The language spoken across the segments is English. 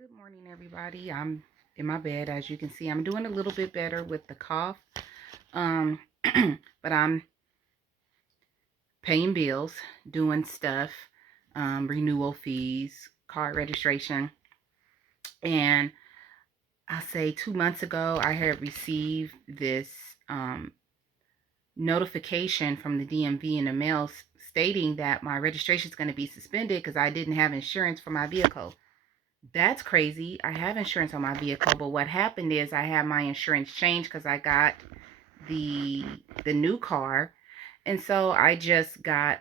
Good morning, everybody. I'm in my bed. As you can see, I'm doing a little bit better with the cough. Um, but I'm paying bills, doing stuff, renewal fees, car registration. And I say 2 months ago, I had received this notification from the DMV in the mail stating that my registration is going to be suspended because I didn't have insurance for my vehicle. That's crazy. I have insurance on my vehicle, but what happened is I had my insurance changed because I got the new car, and so I just got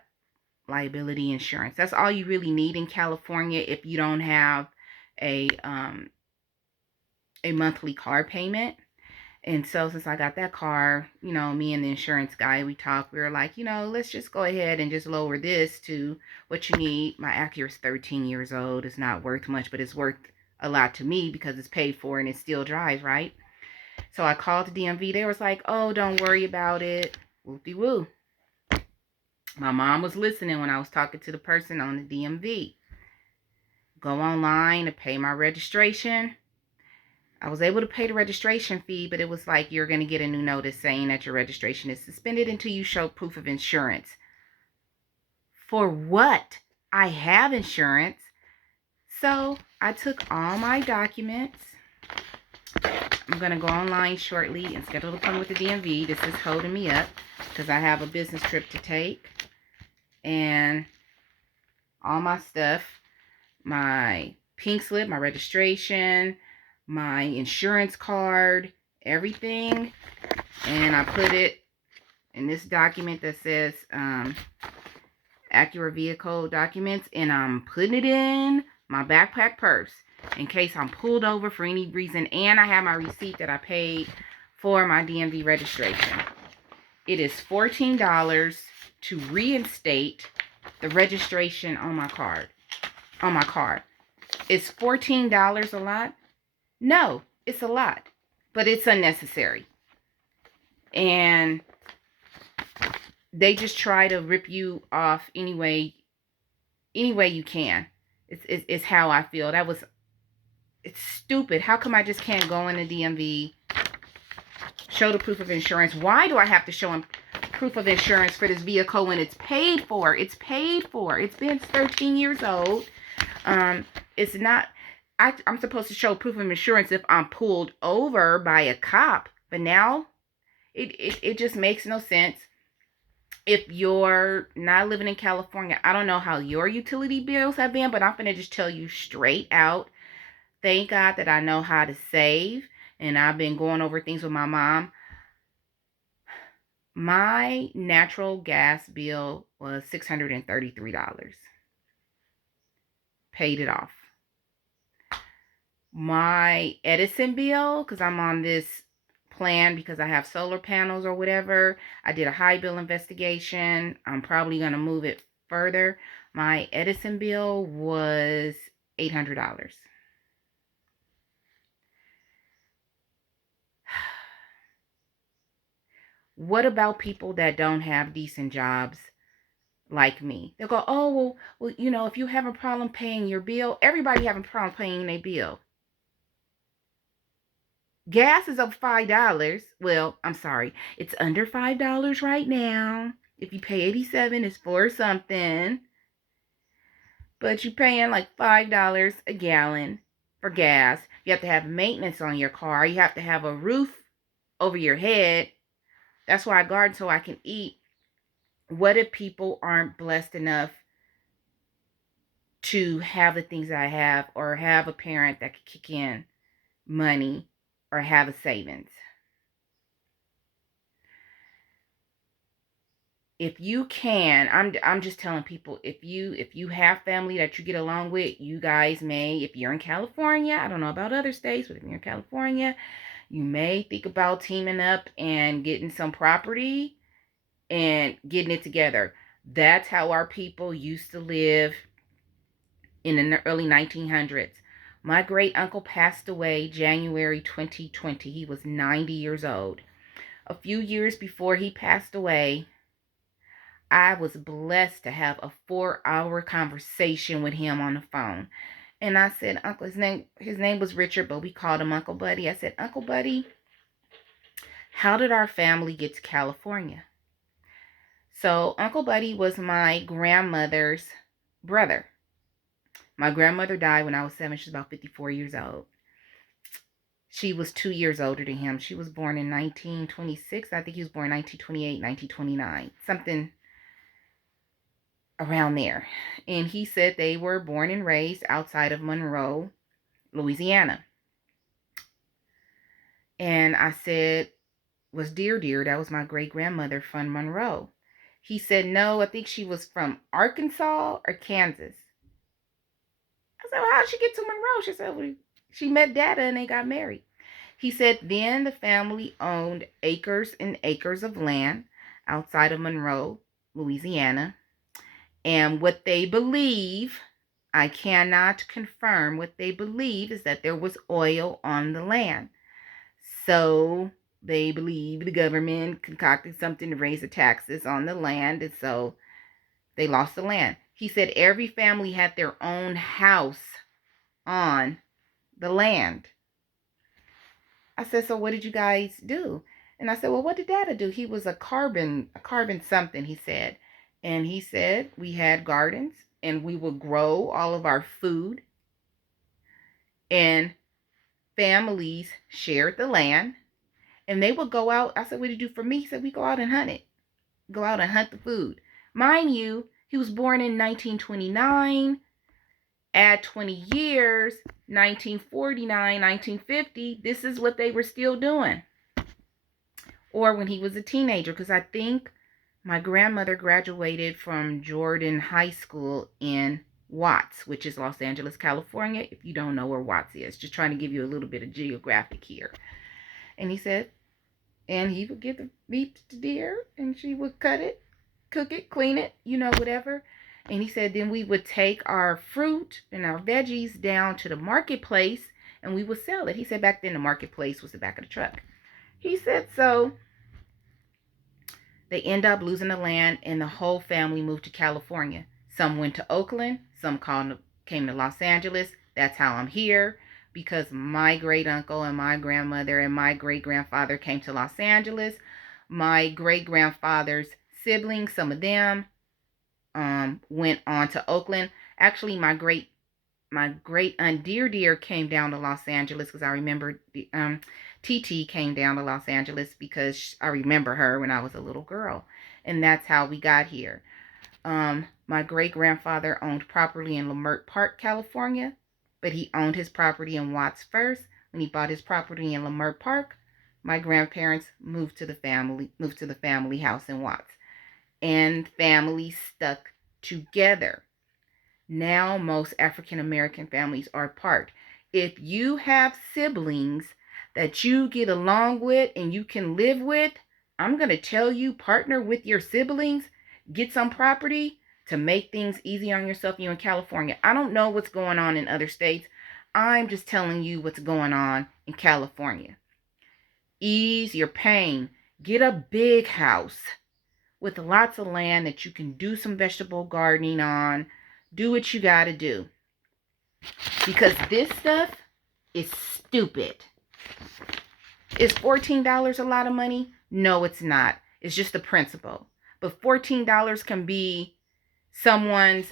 liability insurance. That's all you really need in California if you don't have a monthly car payment. And so since I got that car, me and the insurance guy, we talked. We were like, let's just go ahead and just lower this to what you need. My Acura's 13 years old. It's not worth much, but it's worth a lot to me because it's paid for and it still drives, right? So I called the DMV. They was like, oh, don't worry about it. Whoop-de-woo. My mom was listening when I was talking to the person on the DMV. Go online to pay my registration. I was able to pay the registration fee, but it was like you're going to get a new notice saying that your registration is suspended until you show proof of insurance. For what? I have insurance. So I took all my documents. I'm going to go online shortly and schedule an appointment with the DMV. This is holding me up because I have a business trip to take. And all my stuff, my pink slip, my registration, my insurance card, everything. And I put it in this document that says Acura vehicle documents, and I'm putting it in my backpack purse in case I'm pulled over for any reason. And I have my receipt that I paid for my DMV registration. It is $14 to reinstate the registration on my car. Is $14 a lot? No, it's a lot, but it's unnecessary. And they just try to rip you off any way you can. It's how I feel. It's stupid. How come I just can't go in the DMV, show the proof of insurance? Why do I have to show them proof of insurance for this vehicle when it's paid for? It's paid for. It's been 13 years old. It's not, I'm supposed to show proof of insurance if I'm pulled over by a cop, but now it just makes no sense. If you're not living in California, I don't know how your utility bills have been, but I'm going to just tell you straight out. Thank God that I know how to save, and I've been going over things with my mom. My natural gas bill was $633. Paid it off. My Edison bill, because I'm on this plan because I have solar panels or whatever. I did a high bill investigation. I'm probably going to move it further. My Edison bill was $800. What about people that don't have decent jobs like me? They'll go, oh, well, if you have a problem paying your bill, everybody having a problem paying their bill. Gas is up $5. Well, I'm sorry. It's under $5 right now. If you pay 87, it's for something. But you're paying like $5 a gallon for gas. You have to have maintenance on your car. You have to have a roof over your head. That's why I garden so I can eat. What if people aren't blessed enough to have the things I have, or have a parent that could kick in money, or have a savings? If you can, I'm just telling people, if you have family that you get along with, you guys may, if you're in California, I don't know about other states, but if you're in California, you may think about teaming up and getting some property and getting it together. That's how our people used to live in the early 1900s. My great uncle passed away January 2020. He was 90 years old. A few years before he passed away, I was blessed to have a 4-hour conversation with him on the phone. And I said, Uncle, his name was Richard, but we called him Uncle Buddy. I said, Uncle Buddy, how did our family get to California? So Uncle Buddy was my grandmother's brother. My grandmother died when I was 7. She's about 54 years old. She was 2 years older than him. She was born in 1926. I think he was born in 1928, 1929, something around there. And he said they were born and raised outside of Monroe, Louisiana. And I said, was Dear, that was my great grandmother from Monroe. He said, no, I think she was from Arkansas or Kansas. I said, well, how'd she get to Monroe? She said, well, she met Dada and they got married. He said, then the family owned acres and acres of land outside of Monroe, Louisiana. And what they believe, I cannot confirm, what they believe is that there was oil on the land. So they believe the government concocted something to raise the taxes on the land, and so they lost the land. He said every family had their own house on the land. I said, so what did you guys do? And I said, well, what did Dada do? He was a carbon something, he said. And he said we had gardens and we would grow all of our food. And families shared the land. And they would go out. I said, what did you do for me? He said, we go out and hunt it. Go out and hunt the food. Mind you, he was born in 1929. Add 20 years, 1949, 1950, this is what they were still doing. Or when he was a teenager, because I think my grandmother graduated from Jordan High School in Watts, which is Los Angeles, California. If you don't know where Watts is, just trying to give you a little bit of geographic here. And he said, and he would get the meat to deer, and she would cut it, cook it, clean it, whatever. And he said, then we would take our fruit and our veggies down to the marketplace and we would sell it. He said back then the marketplace was the back of the truck. He said, so they end up losing the land and the whole family moved to California. Some went to Oakland, some came to Los Angeles. That's how I'm here, because my great uncle and my grandmother and my great grandfather came to Los Angeles. My great grandfather's siblings, some of them, went on to Oakland. Actually, my great aunt Dear came down to Los Angeles, because I remember TT came down to Los Angeles because I remember her when I was a little girl, and that's how we got here. My great grandfather owned property in Leimert Park, California, but he owned his property in Watts first. When he bought his property in Leimert Park, my grandparents moved to the family house in Watts. And families stuck together. Now most African American families are apart. If you have siblings that you get along with and you can live with, I'm going to tell you, partner with your siblings, get some property to make things easy on yourself. You're in California. I don't know what's going on in other states. I'm just telling you what's going on in California. Ease your pain. Get a big house with lots of land that you can do some vegetable gardening on. Do what you got to do. Because this stuff is stupid. Is $14 a lot of money? No, it's not. It's just the principle. But $14 can be someone's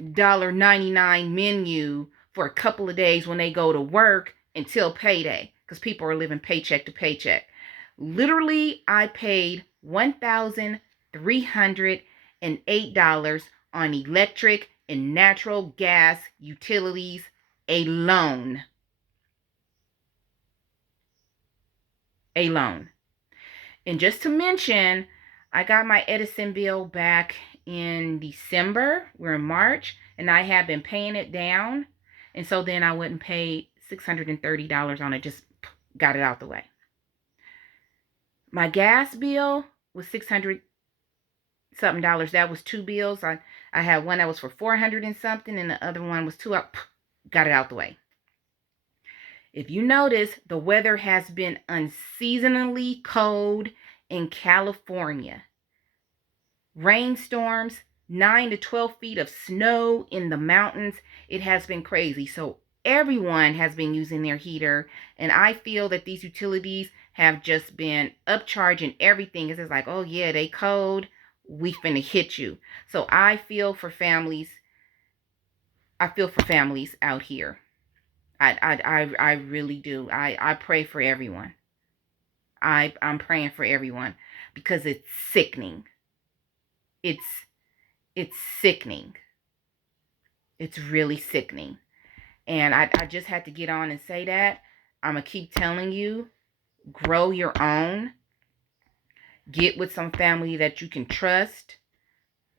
$1.99 menu for a couple of days when they go to work until payday. Because people are living paycheck to paycheck. Literally, I paid $1,308 on electric and natural gas utilities alone. And just to mention, I got my Edison bill back in December. We're in March, and I have been paying it down. And so then I wouldn't pay $630 on it. Just got it out the way. My gas bill was $600 something. That was two bills. I had one that was for $400 and something, and the other one was got it out the way. If you notice, the weather has been unseasonably cold in California. Rainstorms, 9 to 12 feet of snow in the mountains. It has been crazy. So everyone has been using their heater, and I feel that these utilities have just been upcharging everything. It's just like, oh yeah, they cold, we finna hit you. So I feel for families. I feel for families out here. I really do. I pray for everyone. I'm praying for everyone because it's sickening. It's it's sickening. It's really sickening. And I just had to get on and say that. I'm going to keep telling you, grow your own. Get with some family that you can trust.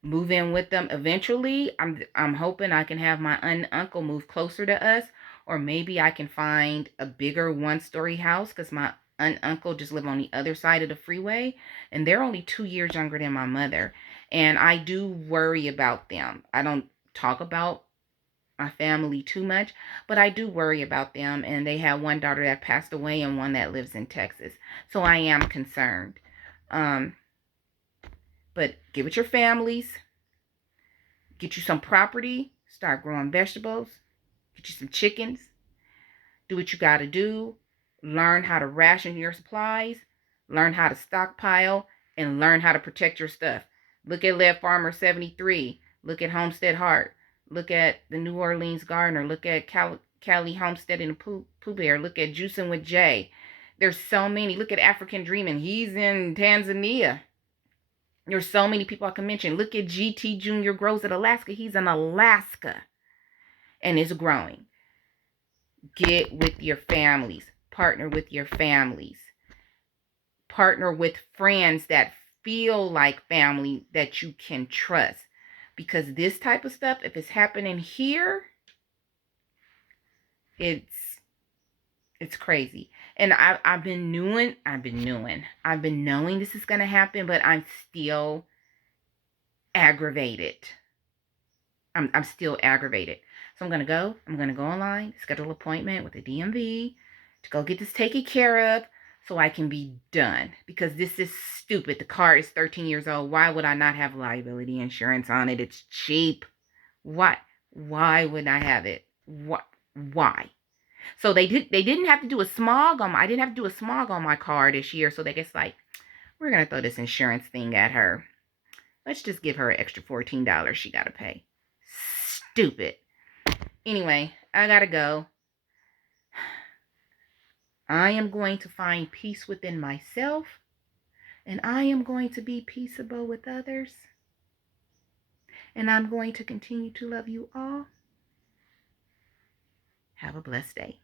Move in with them eventually. I'm hoping I can have my uncle move closer to us, or maybe I can find a bigger one-story house because my uncle just live on the other side of the freeway, and they're only 2 years younger than my mother, and I do worry about them. I don't talk about my family too much, but I do worry about them, and they have one daughter that passed away and one that lives in Texas, so I am concerned. Um, but get with your families. Get you some property, start growing vegetables, get you some chickens, do what you got to do, learn how to ration your supplies, learn how to stockpile, and learn how to protect your stuff. Look at Lead Farmer 73, look at Homestead Heart, look at the New Orleans Gardener, look at Cali Homestead and the Pooh Bear, look at Juicing with Jay. There's so many. Look at African Dreaming. He's in Tanzania. There's so many people I can mention. Look at GT Junior Grows at Alaska. He's in Alaska and is growing. Get with your families. Partner with your families. Partner with friends that feel like family that you can trust. Because this type of stuff, if it's happening here, it's crazy. And I've been knowing this is gonna happen, but I'm still aggravated. I'm still aggravated. So I'm going to go online, schedule an appointment with the DMV to go get this taken care of so I can be done. Because this is stupid. The car is 13 years old. Why would I not have liability insurance on it? It's cheap. Why? Why would I have it? Why? So they didn't have to do a smog on I didn't have to do a smog on my car this year. So they just like, we're going to throw this insurance thing at her. Let's just give her an extra $14 she got to pay. Stupid. Anyway, I gotta go. I am going to find peace within myself, and I am going to be peaceable with others. And I'm going to continue to love you all. Have a blessed day.